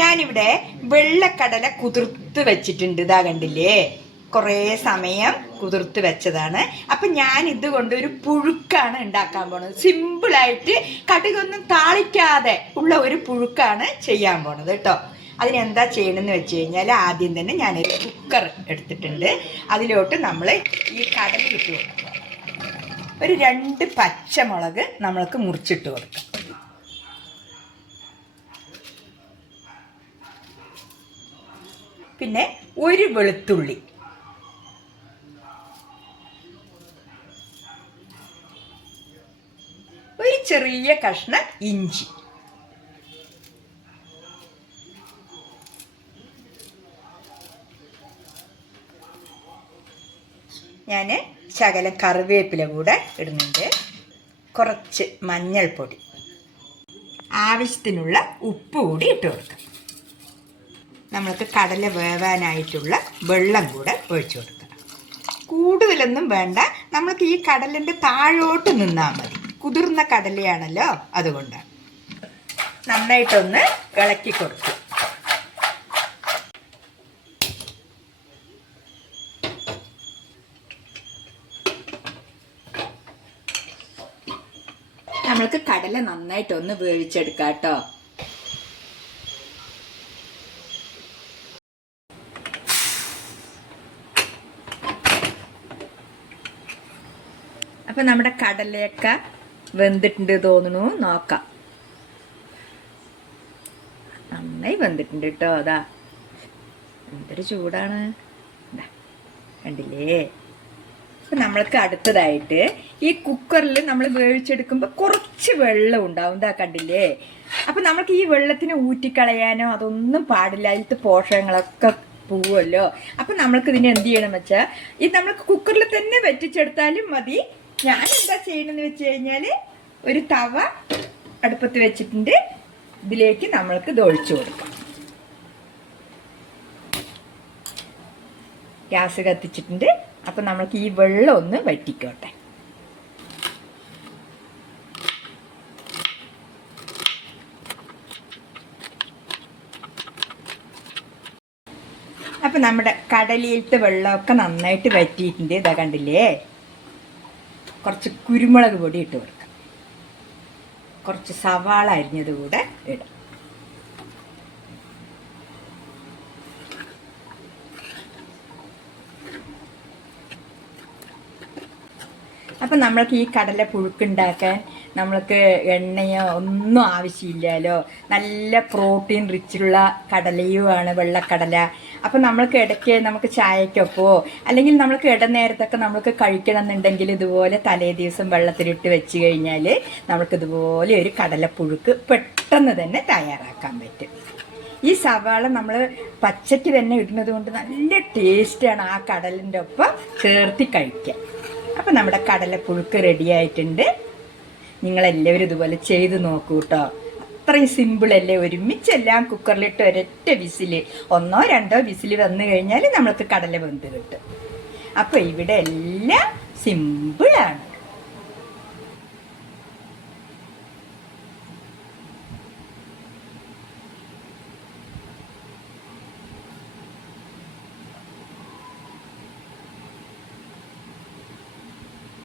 ഞാനിവിടെ വെള്ളക്കടല കുതിർത്ത് വെച്ചിട്ടുണ്ട്. ഇതാ കണ്ടില്ലേ? കുറേ സമയം കുതിർത്ത് വെച്ചതാണ്. അപ്പം ഞാൻ ഇതുകൊണ്ട് ഒരു പുഴുക്കാണ് ഉണ്ടാക്കാൻ പോണത്. സിമ്പിളായിട്ട് കടുകൊന്നും താളിക്കാതെ ഉള്ള ഒരു പുഴുക്കാണ് ചെയ്യാൻ പോണത് കേട്ടോ. അതിനെന്താ ചെയ്യണമെന്ന് വെച്ച് കഴിഞ്ഞാൽ ആദ്യം തന്നെ ഞാനൊരു കുക്കർ എടുത്തിട്ടുണ്ട്. അതിലോട്ട് നമ്മൾ ഈ കടലിട്ട് കൊടുക്കുക. ഒരു രണ്ട് പച്ചമുളക് നമ്മൾക്ക് മുറിച്ചിട്ട് കൊടുക്കാം. പിന്നെ ഒരു വെളുത്തുള്ളി. ഒരു ചെറിയ കഷ്ണം ഇഞ്ചി. ഞാൻ ശകല കറിവേപ്പില കൂടെ ഇടുന്നുണ്ട്. കുറച്ച് മഞ്ഞൾപ്പൊടി. ആവശ്യത്തിനുള്ള ഉപ്പ് കൂടി ഇട്ട് കൊടുക്കാം. നമ്മൾക്ക് കടല വേവാനായിട്ടുള്ള വെള്ളം കൂടെ ഒഴിച്ചു കൊടുക്കണം. കൂടുതലൊന്നും വേണ്ട. നമ്മൾക്ക് ഈ കടലിന്റെ താഴോട്ട് നിന്നാൽ മതി. കുതിർന്ന കടലയാണല്ലോ അതുകൊണ്ട്. നന്നായിട്ടൊന്ന് ഇളക്കി കൊടുക്കും. നമ്മൾക്ക് കടല നന്നായിട്ടൊന്ന് വേവിച്ചെടുക്കാം കേട്ടോ അപ്പം നമ്മുടെ കടലയൊക്കെ വെന്തിട്ടുണ്ട് തോന്നുന്നു. നോക്കാം. നന്നായി വെന്തിട്ടുണ്ട് കേട്ടോ അതാ. എന്തൊരു ചൂടാണ്. കണ്ടില്ലേ? അപ്പം നമ്മൾക്ക് അടുത്തതായിട്ട് ഈ കുക്കറിൽ നമ്മൾ വേവിച്ചെടുക്കുമ്പോൾ കുറച്ച് വെള്ളം ഉണ്ടാവും. ഇതാ കണ്ടില്ലേ? അപ്പം നമുക്ക് ഈ വെള്ളത്തിന് ഊറ്റിക്കളയാനോ അതൊന്നും പാടില്ല. അതിലത്തെ പോഷകങ്ങളൊക്കെ പോവുമല്ലോ. അപ്പം നമ്മൾക്ക് ഇതിനെ എന്ത് ചെയ്യണം വെച്ചാൽ ഇത് നമ്മൾക്ക് കുക്കറിൽ തന്നെ വറ്റിച്ചെടുത്താലും മതി. ഞാൻ എന്താ ചെയ്യണമെന്ന് വെച്ച് കഴിഞ്ഞാൽ ഒരു തവ അടുപ്പത്ത് വെച്ചിട്ടുണ്ട്. ഇതിലേക്ക് നമ്മൾക്ക് ഇത് കൊടുക്കാം. ഗ്യാസ് കത്തിച്ചിട്ടുണ്ട്. അപ്പം നമ്മൾക്ക് ഈ വെള്ളം ഒന്ന് വറ്റിക്കോട്ടെ. അപ്പം നമ്മുടെ കടലിലത്തെ വെള്ളമൊക്കെ നന്നായിട്ട് വറ്റിയിട്ടുണ്ട്. ഇതാ കണ്ടില്ലേ? കുറച്ച് കുരുമുളക് പൊടി ഇട്ട് കൊടുക്കാം. കുറച്ച് സവാള അരിഞ്ഞത് കൂടെ ഇടാം. അപ്പം നമ്മൾക്ക് ഈ കടല പുഴുക്കുണ്ടാക്കാൻ നമ്മൾക്ക് എണ്ണയോ ഒന്നും ആവശ്യമില്ലല്ലോ. നല്ല പ്രോട്ടീൻ റിച്ചുള്ള കടലയുമാണ് വെള്ളക്കടല. അപ്പം നമ്മൾക്ക് ഇടയ്ക്ക് നമുക്ക് ചായക്കൊപ്പോ അല്ലെങ്കിൽ നമ്മൾക്ക് ഇടനേരത്തൊക്കെ നമുക്ക് കഴിക്കണം എന്നുണ്ടെങ്കിൽ ഇതുപോലെ തലേ ദിവസം വെള്ളത്തിലിട്ട് വെച്ച് കഴിഞ്ഞാൽ നമ്മൾക്ക് ഇതുപോലെ ഒരു കടലപ്പുഴുക്ക് പെട്ടെന്ന് തന്നെ തയ്യാറാക്കാൻ പറ്റും. ഈ സവാള നമ്മൾ പച്ചയ്ക്ക് തന്നെ ഇടുന്നത് കൊണ്ട് നല്ല ടേസ്റ്റാണ് ആ കടലിന്റെ ഒപ്പം ചേർത്തി കഴിക്കാൻ. അപ്പം നമ്മുടെ കടലപ്പുഴുക്ക് റെഡി ആയിട്ടുണ്ട്. നിങ്ങളെല്ലാവരും ഇതുപോലെ ചെയ്ത് നോക്കൂ കേട്ടോ അത്രയും സിമ്പിളല്ലേ ഒരുമിച്ചെല്ലാം കുക്കറിലിട്ട് ഒരൊറ്റ വിസിൽ ഒന്നോ രണ്ടോ വിസിൽ വന്നു കഴിഞ്ഞാൽ നമ്മൾക്ക് കടല വെന്ത് കിട്ടും. അപ്പോൾ ഇവിടെ എല്ലാം സിമ്പിളാണ്